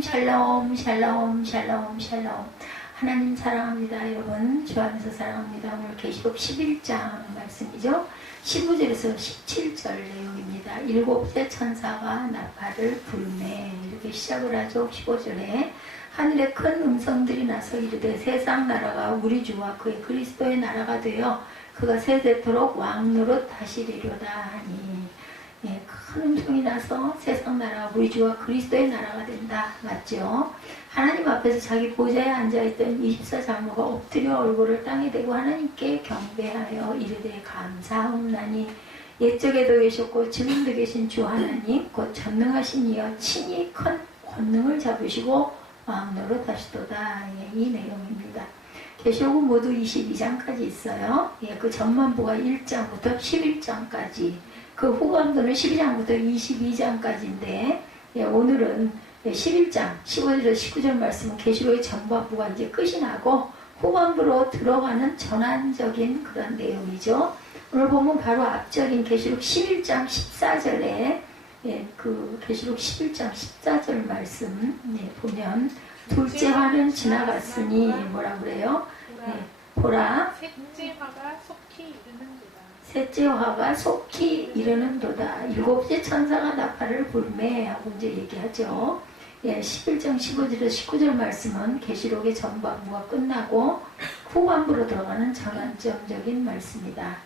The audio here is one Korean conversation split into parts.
샬롬 샬롬 샬롬 샬롬. 하나님 사랑합니다. 여러분 주 안에서 사랑합니다. 오늘 계시록 11장 말씀이죠. 15절에서 17절 내용입니다. 일곱째 천사가 나팔을 불매 이렇게 시작을 하죠. 15절에 하늘에 큰 음성들이 나서 이르되 세상 나라가 우리 주와 그의 그리스도의 나라가 되어 그가 세세토록 왕노릇 하시리로다 하니, 예, 큰 음성이 나서 세상 나라가 우리 주와 그리스도의 나라가 된다. 맞죠? 하나님 앞에서 자기 보좌에 앉아있던 24장로가 엎드려 얼굴을 땅에 대고 하나님께 경배하여 이르되 감사하옵나니 옛적에도 계셨고 지금도 계신 주 하나님 곧 전능하신 이여 친히 큰 권능을 잡으시고 왕노릇 하시도다. 예, 이 내용입니다. 계시록은 모두 22장까지 있어요. 예, 그 전반부가 1장부터 11장까지, 그 후반부는 12장부터 22장까지인데, 예, 오늘은 11장 15절에서 19절 말씀은 계시록의 전반부가 이제 끝이 나고 후반부로 들어가는 전환적인 그런 내용이죠. 오늘 보면 바로 앞절인 계시록 11장 14절에, 예, 그 계시록 11장 14절 말씀, 예, 보면 둘째 화는 지나갔으니 뭐라 그래요? 네, 보라 셋째 화가 속히 이르는도다. 셋째 화가 속히 이르는도다. 일곱째 천사가 나팔을 불매 하고 이제 얘기하죠. 예, 11장 15절에서 19절 말씀은 계시록의 전반부가 끝나고 후반부로 들어가는 전환점적인 말씀이다.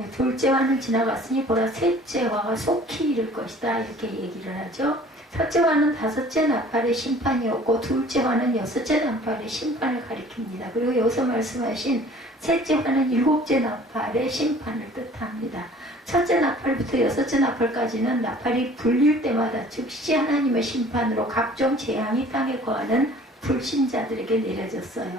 예, 둘째 화는 지나갔으니 보라 셋째 화가 속히 이를 것이다. 이렇게 얘기를 하죠. 첫째 화는 다섯째 나팔의 심판이었고 둘째 화는 여섯째 나팔의 심판을 가리킵니다. 그리고 여기서 말씀하신 셋째 화는 일곱째 나팔의 심판을 뜻합니다. 첫째 나팔부터 여섯째 나팔까지는 나팔이 불릴 때마다 즉시 하나님의 심판으로 각종 재앙이 땅에 거하는 불신자들에게 내려졌어요.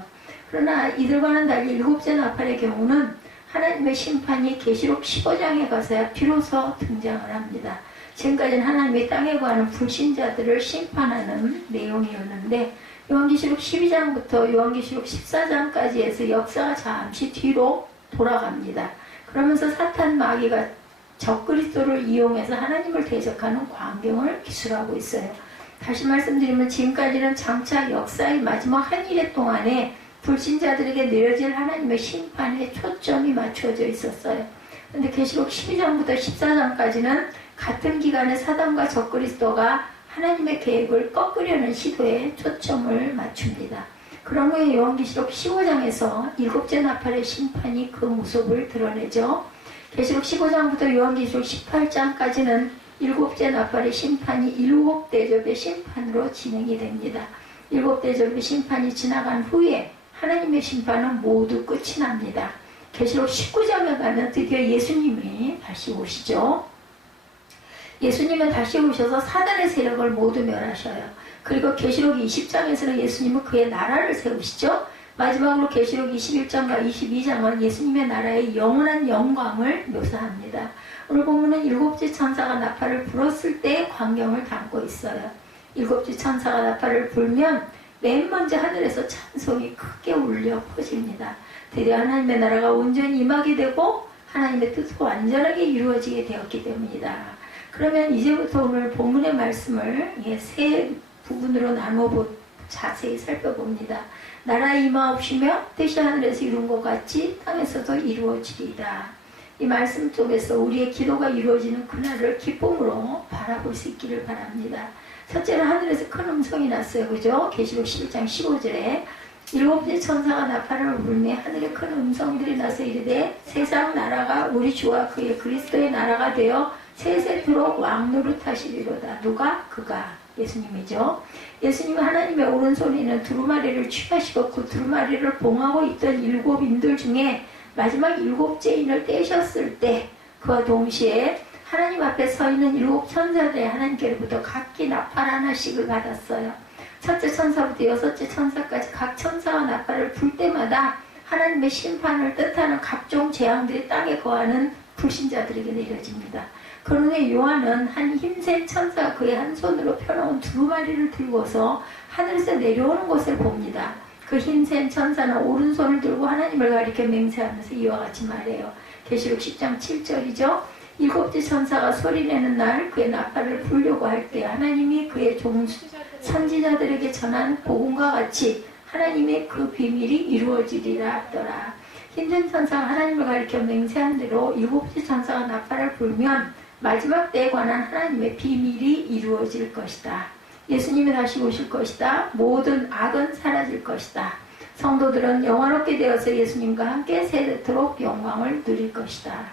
그러나 이들과는 달리 일곱째 나팔의 경우는 하나님의 심판이 계시록 15장에 가서야 비로소 등장을 합니다. 지금까지는 하나님이 땅에 거하는 불신자들을 심판하는 내용이었는데 요한계시록 12장부터 요한계시록 14장까지 해서 역사가 잠시 뒤로 돌아갑니다. 그러면서 사탄 마귀가 적그리스도를 이용해서 하나님을 대적하는 광경을 기술하고 있어요. 다시 말씀드리면 지금까지는 장차 역사의 마지막 한 일의 동안에 불신자들에게 내려질 하나님의 심판에 초점이 맞춰져 있었어요. 그런데 계시록 12장부터 14장까지는 같은 기간에 사단과 적그리스도가 하나님의 계획을 꺾으려는 시도에 초점을 맞춥니다. 그런 후에 요한계시록 15장에서 일곱째 나팔의 심판이 그 모습을 드러내죠. 계시록 15장부터 요한계시록 18장까지는 일곱째 나팔의 심판이 일곱 대접의 심판으로 진행이 됩니다. 일곱 대접의 심판이 지나간 후에 하나님의 심판은 모두 끝이 납니다. 계시록 19장에 가면 드디어 예수님이 다시 오시죠. 예수님은 다시 오셔서 사단의 세력을 모두 멸하셔요. 그리고 계시록 20장에서는 예수님은 그의 나라를 세우시죠. 마지막으로 계시록 21장과 22장은 예수님의 나라의 영원한 영광을 묘사합니다. 오늘 보면은 일곱째 천사가 나팔을 불었을 때의 광경을 담고 있어요. 일곱째 천사가 나팔을 불면 맨 먼저 하늘에서 찬송이 크게 울려 퍼집니다. 드디어 하나님의 나라가 온전히 임하게 되고 하나님의 뜻이 완전하게 이루어지게 되었기 때문이다. 그러면 이제부터 오늘 본문의 말씀을 세 부분으로 나눠 자세히 살펴봅니다. 나라에 임하옵시며 뜻이 하늘에서 이룬 것 같이 땅에서도 이루어지리이다. 이 말씀 속에서 우리의 기도가 이루어지는 그날을 기쁨으로 바라볼 수 있기를 바랍니다. 첫째는 하늘에서 큰 음성이 났어요. 그죠? 계시록 11장 15절에 일곱째 천사가 나팔을 불매 하늘에 큰 음성들이 나서 이르되 세상 나라가 우리 주와 그의 그리스도의 나라가 되어 세세토록 왕노릇 하시리로다. 누가? 그가 예수님이죠. 예수님은 하나님의 오른손에 있는 두루마리를 취하시고 그 두루마리를 봉하고 있던 일곱 인들 중에 마지막 일곱째 인을 떼셨을 때 그와 동시에 하나님 앞에 서 있는 일곱 천사들이 하나님께로부터 각기 나팔 하나씩을 받았어요. 첫째 천사부터 여섯째 천사까지 각 천사가 나팔을 불 때마다 하나님의 심판을 뜻하는 각종 재앙들이 땅에 거하는 불신자들에게 내려집니다. 그런데 요한은 한 힘센 천사가 그의 한 손으로 펴놓은 두루마리를 들고서 하늘에서 내려오는 것을 봅니다. 그 힘센 천사는 오른손을 들고 하나님을 가리켜 맹세하면서 이와 같이 말해요. 계시록 10장 7절이죠. 일곱째 천사가 소리내는 날 그의 나팔을 불려고 할 때 하나님이 그의 선지자들에게 전한 복음과 같이 하나님의 그 비밀이 이루어지리라 하더라. 힘든 천사가 하나님을 가리켜 맹세한 대로 7째 천사가 나팔을 불면 마지막 때에 관한 하나님의 비밀이 이루어질 것이다. 예수님이 다시 오실 것이다. 모든 악은 사라질 것이다. 성도들은 영화롭게 되어서 예수님과 함께 세대토록 영광을 누릴 것이다.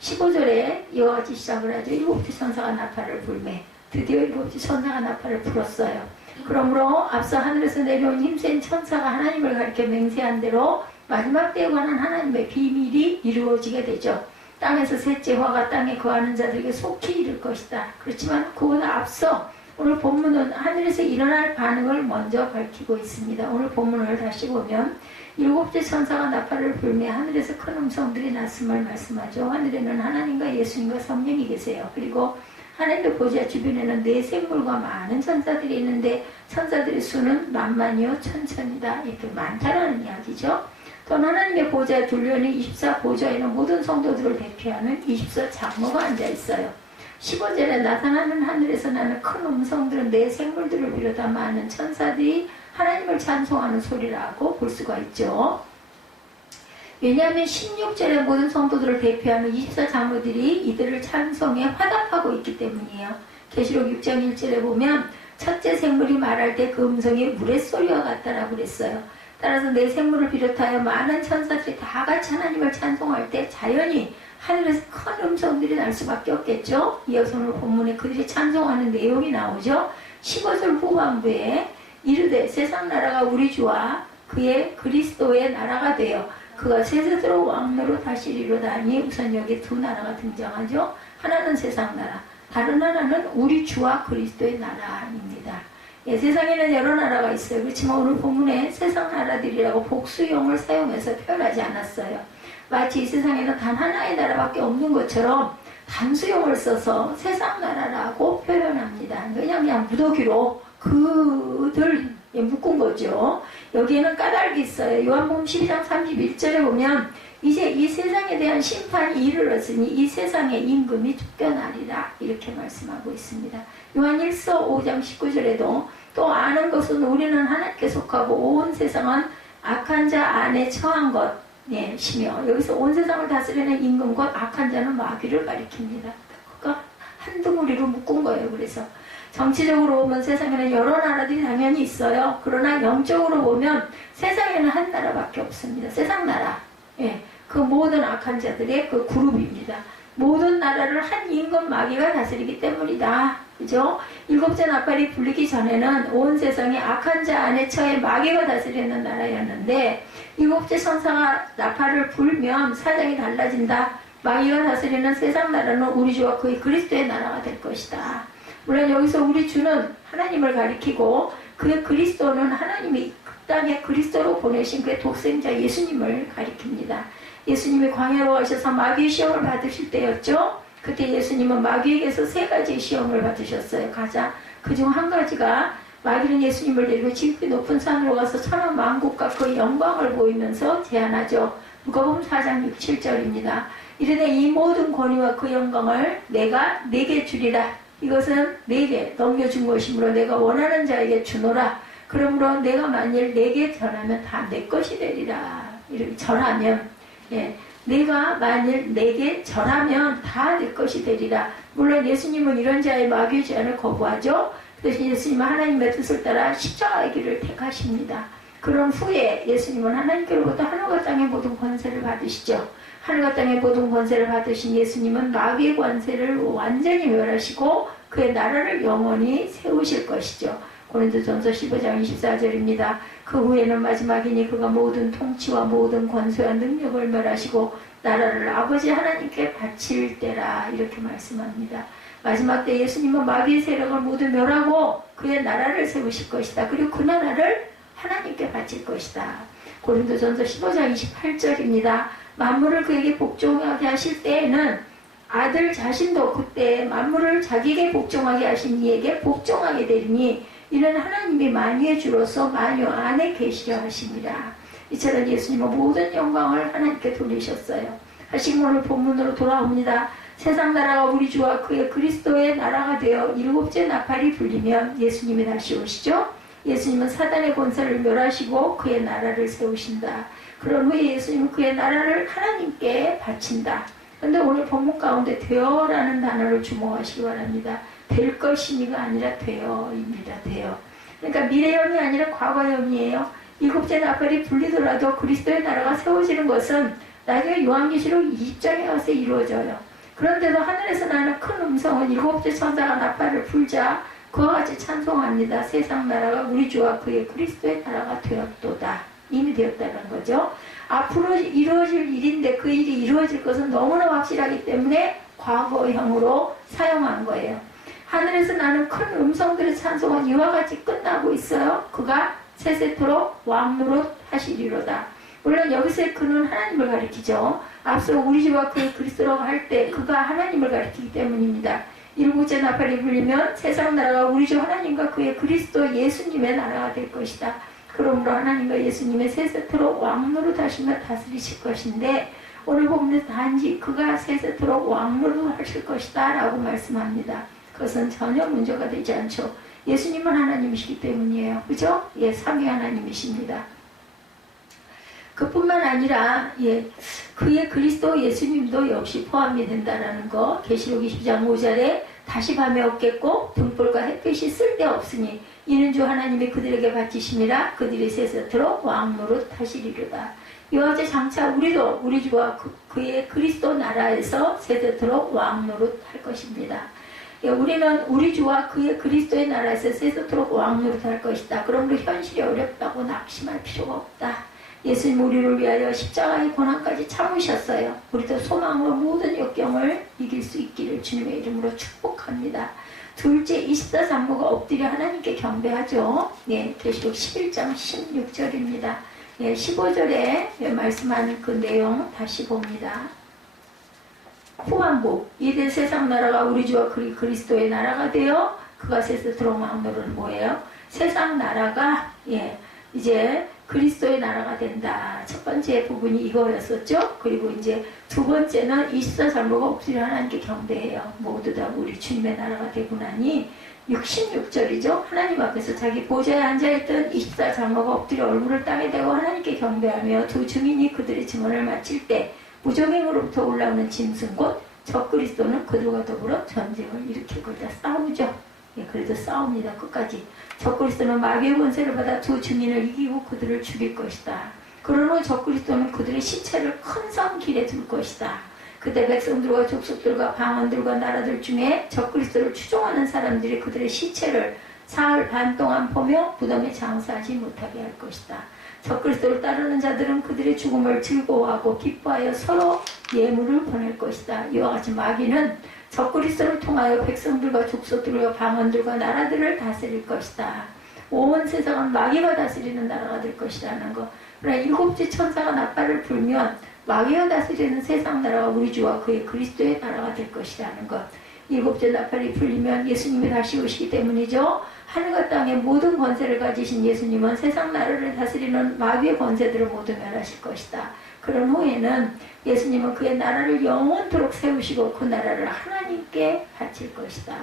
15절에 이와 같이 시작을 하죠. 7째 천사가 나팔을 불매. 드디어 7째 천사가 나팔을 불었어요. 그러므로 앞서 하늘에서 내려온 힘센 천사가 하나님을 가리켜 맹세한 대로 마지막 때에 관한 하나님의 비밀이 이루어지게 되죠. 땅에서 셋째 화가 땅에 거하는 자들에게 속히 이를 것이다. 그렇지만 그보다 앞서 오늘 본문은 하늘에서 일어날 반응을 먼저 밝히고 있습니다. 오늘 본문을 다시 보면 7째 천사가 나팔을 불매 하늘에서 큰 음성들이 났음을 말씀하죠. 하늘에는 하나님과 예수님과 성령이 계세요. 그리고 하나님의 보좌 주변에는 네 생물과 많은 천사들이 있는데 천사들의 수는 만만이요 천천이다. 이렇게 많다라는 이야기죠. 또는 하나님의 보좌 둘레는 24보좌에는 모든 성도들을 대표하는 24장로가 앉아있어요. 15절에 나타나는 하늘에서 나는 큰 음성들은 네 생물들을 비롯한 많은 천사들이 하나님을 찬송하는 소리라고 볼 수가 있죠. 왜냐하면 16절에 모든 성도들을 대표하는 24장로들이 이들을 찬송에 화답하고 있기 때문이에요. 계시록 6장 1절에 보면 첫째 생물이 말할 때 그 음성이 물의 소리와 같다라고 그랬어요. 따라서 내 생물을 비롯하여 많은 천사들이 다 같이 하나님을 찬송할 때 자연히 하늘에서 큰 음성들이 날 수밖에 없겠죠. 이어서 오늘 본문에 그들이 찬송하는 내용이 나오죠. 15절 후반부에 이르되 세상 나라가 우리 주와 그의 그리스도의 나라가 되어 그가 세세대로 왕노로 다시리로다 하니 우선 여기 두 나라가 등장하죠. 하나는 세상 나라, 다른 하나는 우리 주와 그리스도의 나라입니다. 예, 세상에는 여러 나라가 있어요. 그렇지만 오늘 본문에 세상 나라들이라고 복수용을 사용해서 표현하지 않았어요. 마치 이 세상에는 단 하나의 나라밖에 없는 것처럼 단수용을 써서 세상 나라라고 표현합니다. 그냥 무더기로 그들 묶은 거죠. 여기에는 까닭이 있어요. 요한복음 12장 31절에 보면 이제 이 세상에 대한 심판이 이르렀으니 이 세상의 임금이 쫓겨나리라 이렇게 말씀하고 있습니다. 요한 1서 5장 19절에도 또 아는 것은 우리는 하나님께 속하고 온 세상은 악한 자 안에 처한 것이며 여기서 온 세상을 다스리는 임금 곧 악한 자는 마귀를 가리킵니다. 그러니까 한 덩어리로 묶은 거예요. 그래서 정치적으로 보면 세상에는 여러 나라들이 당연히 있어요. 그러나 영적으로 보면 세상에는 한 나라밖에 없습니다. 세상 나라. 예, 그 모든 악한 자들의 그 그룹입니다. 모든 나라를 한 임금 마귀가 다스리기 때문이다. 그죠? 7째 나팔이 불리기 전에는 온 세상이 악한 자 안에 처해 마귀가 다스리는 나라였는데 7째 천사가 나팔을 불면 사정이 달라진다. 마귀가 다스리는 세상 나라는 우리 주와 그의 그리스도의 나라가 될 것이다. 물론 여기서 우리 주는 하나님을 가리키고 그의 그리스도는 하나님이 그 땅에 그리스도로 보내신 그의 독생자 예수님을 가리킵니다. 예수님이 광야로 가셔서 마귀의 시험을 받으실 때였죠. 그때 예수님은 마귀에게서 3가지의 시험을 받으셨어요. 가장 그중 한 가지가 마귀는 예수님을 데리고 지극히 높은 산으로 가서 천하 만국과 그 영광을 보이면서 제안하죠. 누가복음 4장 6, 7절입니다. 이르되 이 모든 권위와 그 영광을 내가 네게 주리라. 이것은 네게 넘겨준 것이므로 내가 원하는 자에게 주노라. 그러므로 내가 만일 네게 전하면 다 내 것이 되리라. 이렇게 전하면 내가 만일 내게 전하면 다 내 것이 되리라. 물론 예수님은 이런 자의 마귀의 제안을 거부하죠. 대신 예수님은 하나님의 뜻을 따라 십자가의 길을 택하십니다. 그런 후에 예수님은 하나님께로부터 하늘과 땅의 모든 권세를 받으시죠. 하늘과 땅의 모든 권세를 받으신 예수님은 마귀의 권세를 완전히 멸하시고 그의 나라를 영원히 세우실 것이죠. 고린도전서 15장 24절입니다. 그 후에는 마지막이니 그가 모든 통치와 모든 권세와 능력을 멸하시고 나라를 아버지 하나님께 바칠 때라 이렇게 말씀합니다. 마지막 때 예수님은 마귀의 세력을 모두 멸하고 그의 나라를 세우실 것이다. 그리고 그 나라를 하나님께 바칠 것이다. 고린도전서 15장 28절입니다. 만물을 그에게 복종하게 하실 때에는 아들 자신도 그때 만물을 자기에게 복종하게 하신 이에게 복종하게 되리니 이는 하나님이 만유의 주로서 만유 안에 계시려 하십니다. 이처럼 예수님은 모든 영광을 하나님께 돌리셨어요. 다시 오늘 본문으로 돌아옵니다. 세상 나라가 우리 주와 그의 그리스도의 나라가 되어 일곱째 나팔이 불리면 예수님이 다시 오시죠. 예수님은 사단의 권세를 멸하시고 그의 나라를 세우신다. 그런 후에 예수님은 그의 나라를 하나님께 바친다. 그런데 오늘 본문 가운데 되어라는 단어를 주목하시기 바랍니다. 될 것이니가 아니라 되어입니다. 되어. 그러니까 미래형이 아니라 과거형이에요. 일곱째 나팔이 불리더라도 그리스도의 나라가 세워지는 것은 나중에 요한계시록 20장에 와서 이루어져요. 그런데도 하늘에서 나는 큰 음성은 일곱째 천사가 나팔을 불자 그와 같이 찬송합니다. 세상 나라가 우리 주와 그의 그리스도의 나라가 되었도다. 이미 되었다는 거죠. 앞으로 이루어질 일인데 그 일이 이루어질 것은 너무나 확실하기 때문에 과거형으로 사용한 거예요. 하늘에서 나는 큰 음성들의 찬송은 이와 같이 끝나고 있어요. 그가 세세토록 왕노릇 하시리로다. 물론 여기서의 그는 하나님을 가리키죠. 앞서 우리 주와 그의 그리스도라고 할 때 그가 하나님을 가리키기 때문입니다. 일곱째 나팔이 불리면 세상 나라가 우리 주 하나님과 그의 그리스도 예수님의 나라가 될 것이다. 그러므로 하나님과 예수님의 세세토록 왕노릇 하시며 다스리실 것인데 오늘 보면 단지 그가 세세토록 왕노릇 하실 것이다 라고 말씀합니다. 그것은 전혀 문제가 되지 않죠. 예수님은 하나님이시기 때문이에요. 그죠? 예, 삼위 하나님이십니다. 그뿐만 아니라 그의 그리스도 예수님도 역시 포함이 된다는 거. 계시록 20장 5절에 다시 밤에 없겠고 등불과 햇빛이 쓸데없으니 이는 주 하나님이 그들에게 바치심이라 그들이 세세토록 왕노릇 하시리로다. 이와 같이 장차 우리도 우리 주와 그의 그리스도 나라에서 세세토록 왕노릇 할 것입니다. 우리는 우리 주와 그의 그리스도의 나라에서 세세토록 왕노릇 할 것이다. 그러므로 현실이 어렵다고 낙심할 필요가 없다. 예수님 우리를 위하여 십자가의 고난까지 참으셨어요. 우리도 소망으로 모든 역경을 이길 수 있기를 주님의 이름으로 축복합니다. 둘째 24장모가 엎드려 하나님께 경배하죠. 계시록 11장 16절입니다. 15절에 말씀하는 그 내용 다시 봅니다. 후반부 이제 세상 나라가 우리 주와 그리스도의 나라가 되어 그가 세세토록 왕노릇은 뭐예요? 세상 나라가 이제 그리스도의 나라가 된다. 첫 번째 부분이 이거였었죠. 그리고 이제 두 번째는 24장로가 엎드려 하나님께 경배해요. 모두 다 우리 주님의 나라가 되고 나니 66절이죠. 하나님 앞에서 자기 보좌에 앉아있던 24장로가 엎드려 얼굴을 땅에 대고 하나님께 경배하며 두 증인이 그들의 증언을 마칠 때 무적행으로부터 올라오는 짐승 곧 적그리스도는 그들과 더불어 전쟁을 일으키고 다 싸우죠. 그래도 싸웁니다. 끝까지. 적그리스도는 마귀의 권세를 받아 두 증인을 이기고 그들을 죽일 것이다. 그런 후 적그리스도는 그들의 시체를 큰 성 길에 둘 것이다. 그때 백성들과 족속들과 방언들과 나라들 중에 적그리스도를 추종하는 사람들이 그들의 시체를 사흘 반 동안 보며 무덤에 장사하지 못하게 할 것이다. 적그리스도를 따르는 자들은 그들의 죽음을 즐거워하고 기뻐하여 서로 예물을 보낼 것이다. 이와 같이 마귀는 적그리스도를 통하여 백성들과 족속들과 방언들과 나라들을 다스릴 것이다. 온 세상은 마귀가 다스리는 나라가 될 것이라는 것. 그러나 일곱째 천사가 나팔을 불면 마귀가 다스리는 세상 나라가 우리 주와 그의 그리스도의 나라가 될 것이라는 것. 일곱째 나팔이 불리면 예수님이 다시 오시기 때문이죠. 하늘과 땅의 모든 권세를 가지신 예수님은 세상 나라를 다스리는 마귀의 권세들을 모두 멸하실 것이다. 그런 후에는 예수님은 그의 나라를 영원토록 세우시고 그 나라를 하나님께 바칠 것이다.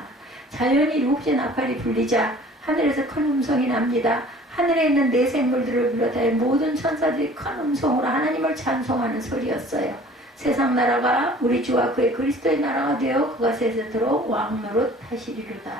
자연히 일곱째 나팔이 불리자 하늘에서 큰 음성이 납니다. 하늘에 있는 네 생물들을 비롯하여 모든 천사들이 큰 음성으로 하나님을 찬송하는 소리였어요. 세상 나라가 우리 주와 그의 그리스도의 나라가 되어 그가 세세토록 왕노릇 하시리로다.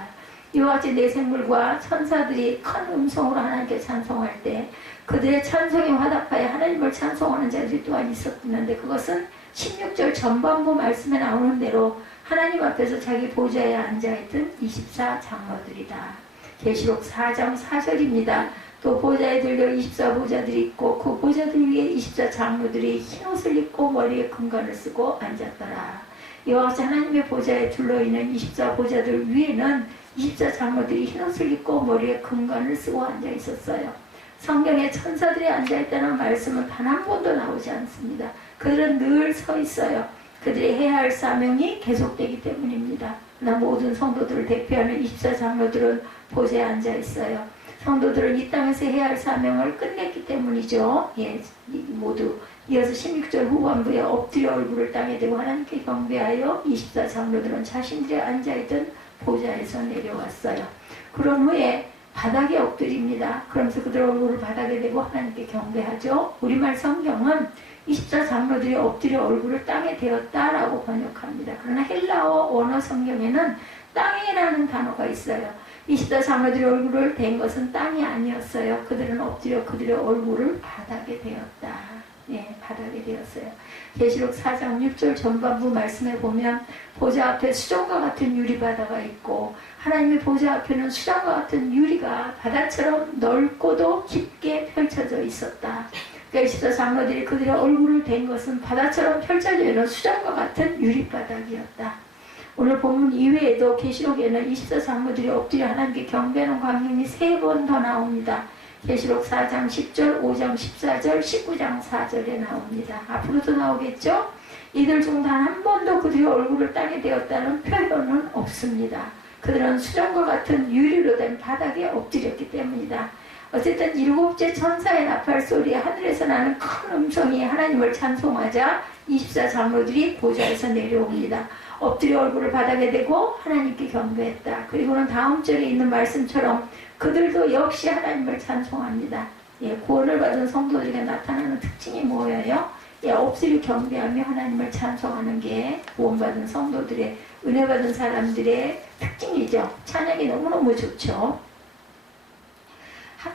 이와 같이 네 생물과 천사들이 큰 음성으로 하나님께 찬송할 때 그들의 찬송에 화답하여 하나님을 찬송하는 자들이 또한 있었는데 그것은 16절 전반부 말씀에 나오는 대로 하나님 앞에서 자기 보좌에 앉아있던 24장로들이다. 계시록 4장 4절입니다. 또 보좌에 들려 24보좌들이 있고 그 보좌들 위에 24장로들이 흰옷을 입고 머리에 금관을 쓰고 앉았더라. 이와 같이 하나님의 보좌에 둘러있는 24보좌들 위에는 24장로들이 흰옷을 입고 머리에 금관을 쓰고 앉아있었어요. 성경에 천사들이 앉아있다는 말씀은 단 한 번도 나오지 않습니다. 그들은 늘 서 있어요. 그들이 해야 할 사명이 계속되기 때문입니다. 그러나 모든 성도들을 대표하는 24장로들은 보좌에 앉아있어요. 성도들은 이 땅에서 해야 할 사명을 끝냈기 때문이죠. 예, 모두 이어서 16절 후반부에 엎드려 얼굴을 땅에 대고 하나님께 경배하여 24장로들은 자신들이 앉아있던 보좌에서 내려왔어요. 그런 후에 바닥에 엎드립니다. 그러면서 그들 얼굴을 바닥에 대고 하나님께 경배하죠. 우리말 성경은 24장로들이 엎드려 얼굴을 땅에 대었다라고 번역합니다. 그러나 헬라어 원어 성경에는 땅에라는 단어가 있어요. 24장로들이 얼굴을 댄 것은 땅이 아니었어요. 그들은 엎드려 그들의 얼굴을 바닥에 대었다. 예, 바닥에 되었어요. 계시록 4장 6절 전반부 말씀에 보면 보좌 앞에 수정과 같은 유리바다가 있고 하나님의 보좌 앞에는 수정과 같은 유리가 바다처럼 넓고도 깊게 펼쳐져 있었다. 그러니까 24장로들이 그들의 얼굴을 댄 것은 바다처럼 펼쳐져 있는 수정과 같은 유리바닥이었다. 오늘 본문 이외에도 계시록에는 24장로들이 엎드려 하나님께 경배하는 광경이 3번 더 나옵니다. 계시록 4장 10절, 5장 14절, 19장 4절에 나옵니다. 앞으로도 나오겠죠? 이들 중 단 한 번도 그들의 얼굴을 땅에 대었다는 표현은 없습니다. 그들은 수정과 같은 유리로 된 바닥에 엎드렸기 때문이다. 어쨌든 7째 천사의 나팔 소리에 하늘에서 나는 큰 음성이 하나님을 찬송하자 24장로들이 보좌에서 내려옵니다. 엎드려 얼굴을 바닥에 대고 하나님께 경배했다. 그리고는 다음 절에 있는 말씀처럼 그들도 역시 하나님을 찬송합니다. 예, 구원을 받은 성도들에게 나타나는 특징이 뭐예요? 예, 엎드려 경배하며 하나님을 찬송하는 게 구원받은 성도들의, 은혜 받은 사람들의 특징이죠. 찬양이 너무너무 좋죠.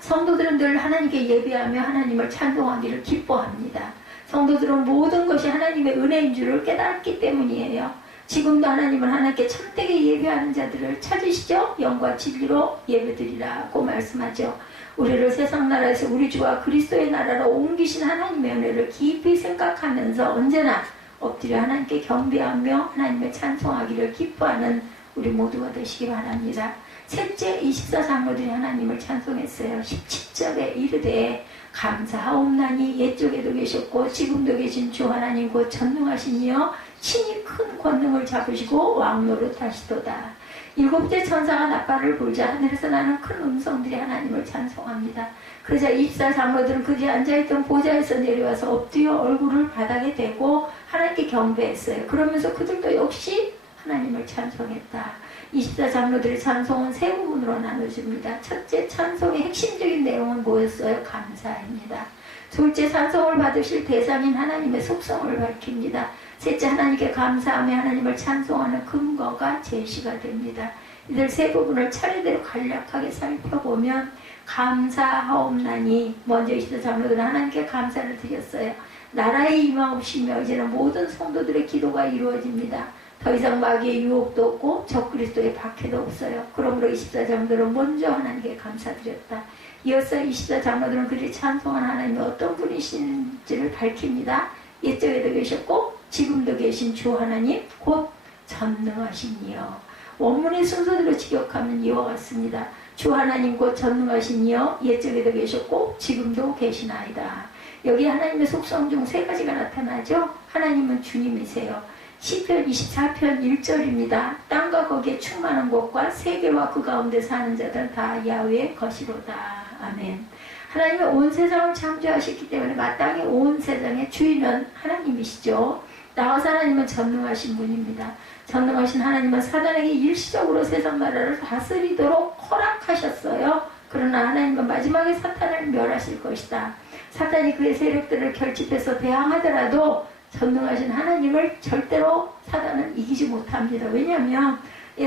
성도들은 늘 하나님께 예배하며 하나님을 찬송하기를 기뻐합니다. 성도들은 모든 것이 하나님의 은혜인 줄을 깨닫기 때문이에요. 지금도 하나님은 하나님께 참되게 예배하는 자들을 찾으시죠? 영과 진리로 예배드리라고 말씀하죠. 우리를 세상 나라에서 우리 주와 그리스도의 나라로 옮기신 하나님의 은혜를 깊이 생각하면서 언제나 엎드려 하나님께 경배하며 하나님을 찬송하기를 기뻐하는 우리 모두가 되시기 바랍니다. 셋째 24장로들이 하나님을 찬송했어요. 17절에 이르되 감사하옵나니 옛적에도 계셨고 지금도 계신 주 하나님 곧 전능하신 이여 친히 큰 권능을 잡으시고 왕노릇 하시도다. 7째 천사가 나팔을 불자 하늘에서 나는 큰 음성들이 하나님을 찬송합니다. 그러자 24장로들은 그들이 앉아있던 보좌에서 내려와서 엎드려 얼굴을 바닥에 대고 하나님께 경배했어요. 그러면서 그들도 역시 하나님을 찬송했다. 24장로들의 찬송은 3부분으로 나눠집니다. 첫째 찬송의 핵심적인 내용은 뭐였어요? 감사입니다. 둘째 찬송을 받으실 대상인 하나님의 속성을 밝힙니다. 셋째 하나님께 감사하며 하나님을 찬송하는 근거가 제시가 됩니다. 이들 3부분을 차례대로 간략하게 살펴보면 감사하옵나니 먼저 24장로들은 하나님께 감사를 드렸어요. 나라의 임하옵시며 이제는 모든 성도들의 기도가 이루어집니다. 더 이상 마귀의 유혹도 없고 적그리스도의 박해도 없어요. 그러므로 24장로들은 먼저 하나님께 감사드렸다. 이어서 24장로들은 그들이 찬송한 하나님이 어떤 분이신지를 밝힙니다. 옛적에도 계셨고 지금도 계신 주 하나님 곧 전능하신 이여. 원문의 순서대로 직역하면 이와 같습니다. 주 하나님 곧 전능하신 이여 옛적에도 계셨고 지금도 계시나이다. 여기 하나님의 속성 중 3가지가 나타나죠. 하나님은 주님이세요. 시편 24편 1절입니다. 땅과 거기에 충만한 곳과 세계와 그 가운데 사는 자들은 다 야훼의 것이로다. 아멘. 하나님은 온 세상을 창조하셨기 때문에 마땅히 온 세상의 주인은 하나님이시죠. 나와서 하나님은 전능하신 분입니다. 전능하신 하나님은 사단에게 일시적으로 세상 나라를 다스리도록 허락하셨어요. 그러나 하나님은 마지막에 사탄을 멸하실 것이다. 사탄이 그의 세력들을 결집해서 대항하더라도 전능하신 하나님을 절대로 사단은 이기지 못합니다. 왜냐하면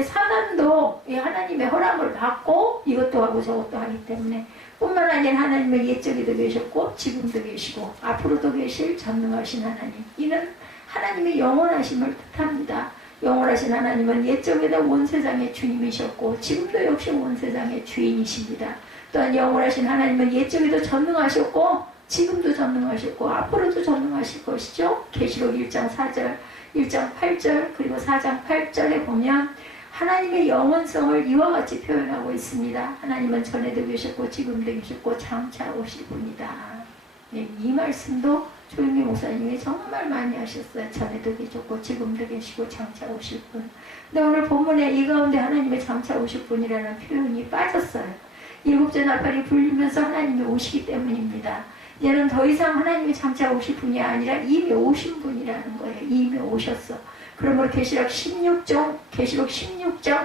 사단도 하나님의 허락을 받고 이것도 하고 저것도 하기 때문에 뿐만 아니라 하나님은 옛적에도 계셨고 지금도 계시고 앞으로도 계실 전능하신 하나님. 이는 하나님의 영원하심을 뜻합니다. 영원하신 하나님은 옛적에도 온 세상의 주님이셨고 지금도 역시 온 세상의 주인이십니다. 또한 영원하신 하나님은 옛적에도 전능하셨고 지금도 전능하셨고 앞으로도 전능하실 것이죠. 계시록 1장 4절, 1장 8절 그리고 4장 8절에 보면 하나님의 영원성을 이와 같이 표현하고 있습니다. 하나님은 전에도 계셨고 지금도 계셨고 장차 오실 분이다. 네, 이 말씀도 조용기 목사님이 정말 많이 하셨어요. 전에도 계셨고 지금도 계시고 장차 오실 분. 근데 오늘 본문에 이 가운데 하나님의 장차 오실 분이라는 표현이 빠졌어요. 일곱째 나팔이 불리면서 하나님이 오시기 때문입니다. 이제는 더 이상 하나님이 장차 오실 분이 아니라 이미 오신 분이라는 거예요. 이미 오셨어. 그러므로 계시록 16장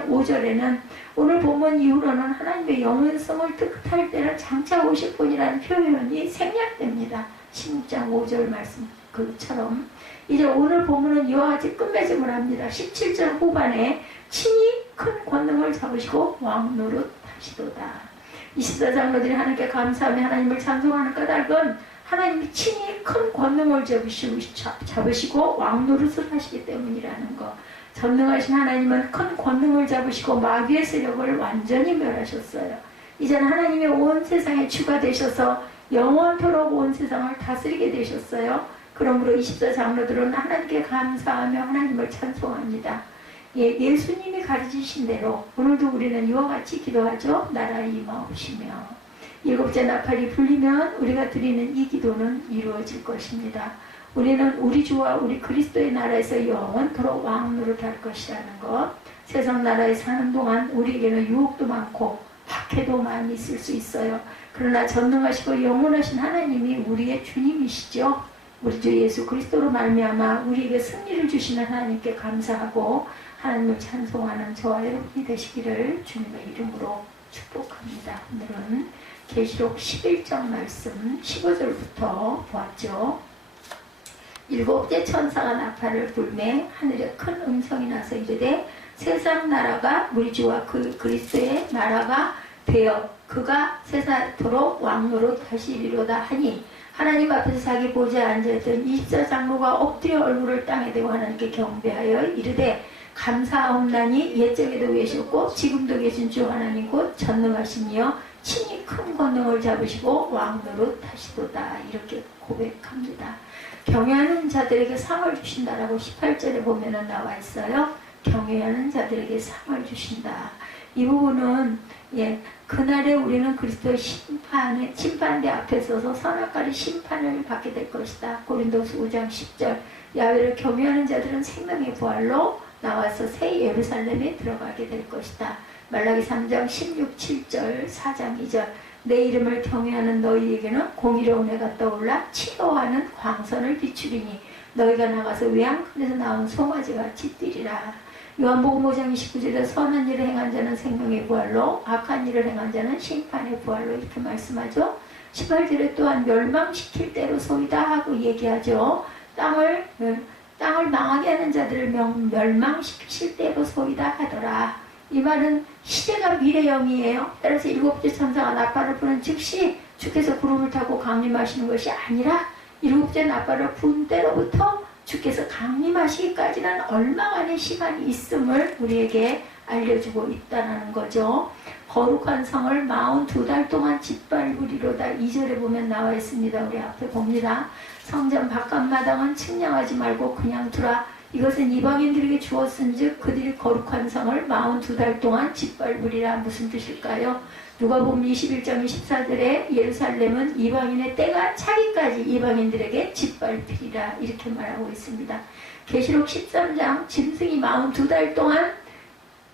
5절에는 오늘 본문 이후로는 하나님의 영원성을 뜻할 때는 장차 오실 분이라는 표현이 생략됩니다. 16장 5절 말씀 그처럼 이제 오늘 본문은 이와 같이 끝맺음을 합니다. 17절 후반에 친히 큰 권능을 잡으시고 왕노릇 하시도다. 24장로들이 하나님께 감사하며 하나님을 찬송하는 까닭은 하나님이 친히 큰 권능을 잡으시고 왕노릇을 하시기 때문이라는 것. 전능하신 하나님은 큰 권능을 잡으시고 마귀의 세력을 완전히 멸하셨어요. 이제는 하나님이 온 세상의 주가 되셔서 영원토록 온 세상을 다스리게 되셨어요. 그러므로 24장로들은 하나님께 감사하며 하나님을 찬송합니다. 예수님이 가르치신 대로 오늘도 우리는 이와 같이 기도하죠. 나라의 임하옵시며 일곱째 나팔이 불리면 우리가 드리는 이 기도는 이루어질 것입니다. 우리는 우리 주와 우리 그리스도의 나라에서 영원토록 왕노릇할 것이라는 것. 세상 나라에 사는 동안 우리에게는 유혹도 많고 박해도 많이 있을 수 있어요. 그러나 전능하시고 영원하신 하나님이 우리의 주님이시죠. 우리 주 예수 그리스도로 말미암아 우리에게 승리를 주시는 하나님께 감사하고 하나님을 찬송하는 저와 여러분이 되시기를 주님의 이름으로 축복합니다. 오늘은 계시록 11장 말씀 15절부터 보았죠. 일곱째 천사가 나팔을 불매 하늘에 큰 음성이 나서 이르되 세상 나라가 우리 주와 그 그리스도의 나라가 되어 그가 세사토록 왕노릇 하시리로다 하니 하나님 앞에서 자기 보좌에 앉아있던 24장로가 엎드려 얼굴을 땅에 대고 하나님께 경배하여 이르되 감사하옵나니 옛적에도 계셨고 지금도 계신 주 하나님 곧 전능하시며 친히 큰 권능을 잡으시고 왕노릇 하시도다. 이렇게 고백합니다. 경외하는 자들에게 상을 주신다라고 18절에 보면은 나와 있어요. 경외하는 자들에게 상을 주신다. 이 부분은 그날에 우리는 그리스도의 심판대 앞에 서서 선악과의 심판을 받게 될 것이다. 고린도서 5장 10절 야훼를 경외하는 자들은 생명의 부활로 나와서 새 예루살렘에 들어가게 될 것이다. 말라기 3장 16, 7절 4장 2절 내 이름을 경외하는 너희에게는 공의로운 해가 떠올라 치료하는 광선을 비추리니 너희가 나가서 외양간에서 나온 송아지같이 뛰리라. 요한복음 5장 29절에 선한 일을 행한 자는 생명의 부활로 악한 일을 행한 자는 심판의 부활로 이렇게 말씀하죠. 18절에 또한 멸망시킬 때로소이다 하고 얘기하죠. 땅을 망하게 하는 자들을 멸망시키실 때로소이다 하더라. 이 말은 시대가 미래형이에요. 따라서 일곱째 천사가 나팔을 부는 즉시 주께서 구름을 타고 강림하시는 것이 아니라 일곱째 나팔을 분 때로부터 주께서 강림하시기까지는 얼마간의 시간이 있음을 우리에게 알려주고 있다는 거죠. 거룩한 성을 42달 동안 짓밟으리로다. 2절에 보면 나와 있습니다. 우리 앞에 봅니다. 성전 바깥마당은 측량하지 말고 그냥 두라. 이것은 이방인들에게 주었은즉 그들이 거룩한 성을 42달 동안 짓밟으리라. 무슨 뜻일까요? 누가복음 21장 24절에 예루살렘은 이방인의 때가 차기까지 이방인들에게 짓밟히리라. 이렇게 말하고 있습니다. 계시록 13장 짐승이 42달 동안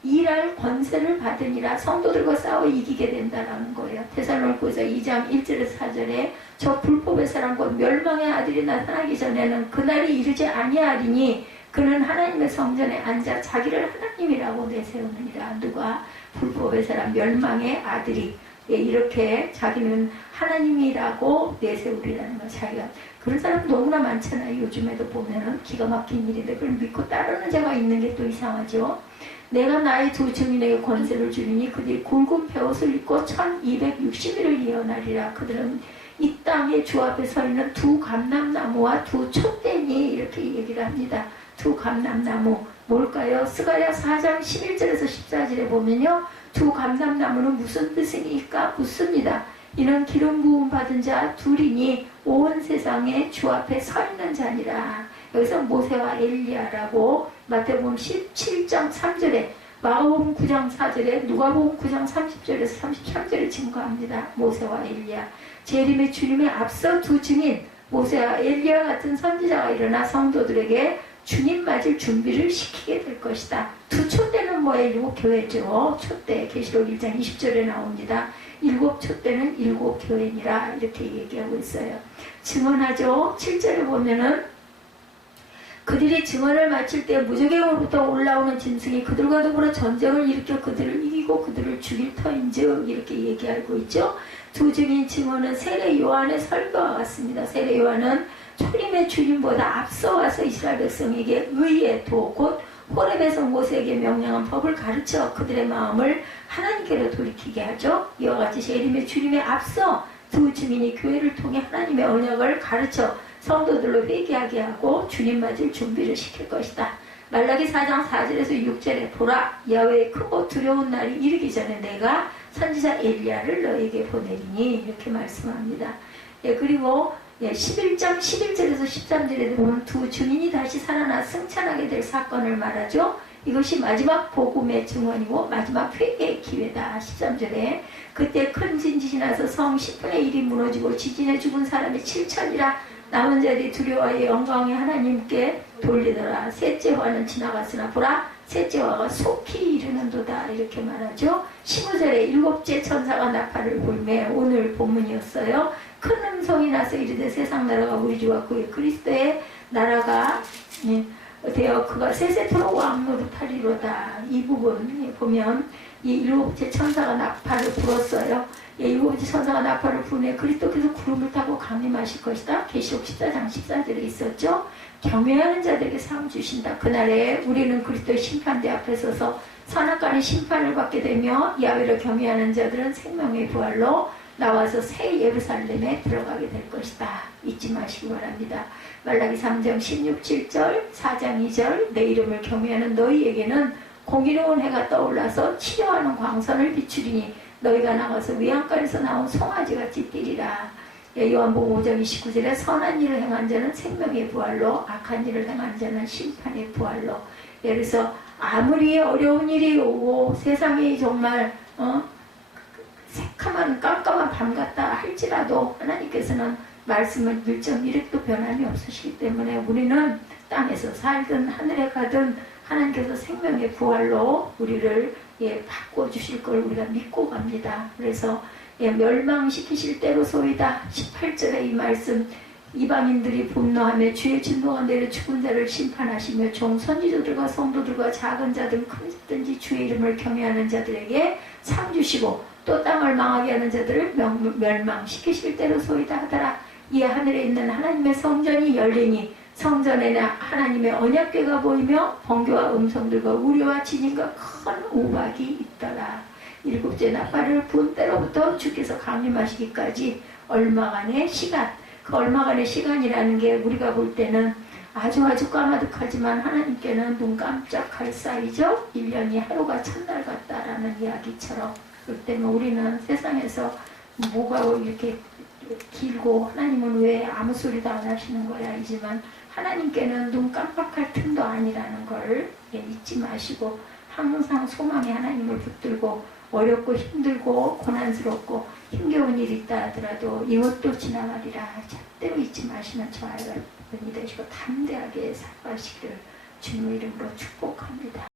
일할 권세를 받으니라. 성도들과 싸워 이기게 된다는 거예요. 데살로니가서 2장 1절에서 4절에 저 불법의 사람 곧 멸망의 아들이 나타나기 전에는 그날이 이르지 아니하리니 그는 하나님의 성전에 앉아 자기를 하나님이라고 내세우느니라. 누가? 불법의 사람 멸망의 아들이 이렇게 자기는 하나님이라고 내세우리라는 거. 자기가 그런 사람 너무나 많잖아요. 요즘에도 보면은 기가 막힌 일인데 그걸 믿고 따르는 자가 있는 게 또 이상하죠. 내가 나의 두 증인에게 권세를 주리니 그들이 굵은 베옷을 입고 1260일을 예언하리라. 그들은 이 땅에 주 앞에 서 있는 두 감람나무와 두 촛대니 이렇게 얘기를 합니다. 두 감람나무 뭘까요? 스가랴 4장 11절에서 14절에 보면요. 두 감람나무는 무슨 뜻이니까 묻습니다. 이는 기름 부음 받은 자 둘이니 온 세상에 주 앞에 서 있는 자니라. 여기서 모세와 엘리야라고 마태복음 17장 3절에 마가복음 9장 4절에 누가복음 9장 30절에서 33절에 증거합니다. 모세와 엘리야. 재림의 주님의 앞서 두 증인 모세와 엘리야 같은 선지자가 일어나 성도들에게 주님 맞을 준비를 시키게 될 것이다. 두 촛대는 뭐예요? 교회죠. 촛대 계시록 1장 20절에 나옵니다. 일곱 촛대는 일곱 교회니라 이렇게 얘기하고 있어요. 증언하죠. 7절에 보면은 그들이 증언을 마칠 때 무적행으로부터 올라오는 짐승이 그들과 더불어 전쟁을 일으켜 그들을 이기고 그들을 죽일 터인즉 이렇게 얘기하고 있죠. 두 증인 증언은 세례 요한의 설교와 같습니다. 세례 요한은 초림의 주님보다 앞서와서 이스라엘 백성에게 의의 도, 곧 호렙에서 모세에게 명령한 법을 가르쳐 그들의 마음을 하나님께로 돌이키게 하죠. 이와 같이 세림의 주님에 앞서 두 증인이 교회를 통해 하나님의 언약을 가르쳐 성도들로 회개하게 하고 주님 맞을 준비를 시킬 것이다. 말라기 4장 4절에서 6절에 보라 야훼의 크고 두려운 날이 이르기 전에 내가 선지자 엘리야를 너에게 보내리니 이렇게 말씀합니다. 그리고 11장 11절에서 13절에 보면 두 증인이 다시 살아나 승천하게 될 사건을 말하죠. 이것이 마지막 복음의 증언이고 마지막 회개의 기회다. 13절에 그때 큰 진지이 나서 성 10분의 1이 무너지고 지진에 죽은 사람이 7천이라 남은 자들이 두려워하여 영광의 하나님께 돌리더라. 셋째 화는 지나갔으나 보라 셋째 화가 속히 이르는도다 이렇게 말하죠. 15절에 일곱째 천사가 나팔을 불매 오늘 본문이었어요. 큰 음성이 나서 이르되 세상 나라가 우리 주와 그의 그리스도의 나라가 되어 그가 세세토록 왕노릇하리로다. 이 부분 보면 이 일곱째 천사가 나팔을 불었어요. 일곱째 천사가 나팔을 부내 그리스도께서 구름을 타고 강림하실 것이다. 계시록 14장 14절에 있었죠. 경외하는 자들에게 상 주신다. 그날에 우리는 그리스도의 심판대 앞에 서서 선악간의 심판을 받게 되며 야훼를 경외하는 자들은 생명의 부활로 나와서 새 예루살렘에 들어가게 될 것이다. 잊지 마시기 바랍니다. 말라기 3장 16, 7절, 4장 2절 내 이름을 경외하는 너희에게는 공의로운 해가 떠올라서 치료하는 광선을 비추리니 너희가 나가서 외양간에서 나온 송아지같이 뛰리라. 요한복음 5장 29절에 선한 일을 행한 자는 생명의 부활로 악한 일을 행한 자는 심판의 부활로. 그래서 아무리 어려운 일이 오고 세상이 정말 새카만 깜깜한 밤 같다 할지라도 하나님께서는 말씀을 1.1획도 변함이 없으시기 때문에 우리는 땅에서 살든 하늘에 가든 하나님께서 생명의 부활로 우리를 바꿔주실 걸 우리가 믿고 갑니다. 그래서 멸망시키실 때로소이다. 18절에 이 말씀 이방인들이 분노하며 주의 진노가 내려 죽은 자를 심판하시며 종 선지자들과 성도들과 작은 자든 큰 자든지 주의 이름을 경외하는 자들에게 상 주시고 또 땅을 망하게 하는 자들을 멸망시키실 때로소이다 하더라. 이 하늘에 있는 하나님의 성전이 열리니 성전에는 하나님의 언약궤가 보이며 번개와 음성들과 우려와 지진과 큰 우박이 있더라. 일곱째 나팔을 분 때로부터 주께서 강림하시기까지 얼마간의 시간, 그 얼마간의 시간이라는 게 우리가 볼 때는 아주 까마득하지만 하나님께는 눈 깜짝할 사이죠. 1년이 하루가 첫날 같다라는 이야기처럼. 그렇기 때문에 우리는 세상에서 뭐가 이렇게 길고 하나님은 왜 아무 소리도 안 하시는 거야 이지만 하나님께는 눈 깜빡할 틈도 아니라는 걸 잊지 마시고 항상 소망의 하나님을 붙들고 어렵고 힘들고 고난스럽고 힘겨운 일이 있다 하더라도 이것도 지나가리라 절대로 잊지 마시는 저와 여러분이 되시고 담대하게 살아가시기를 주님의 이름으로 축복합니다.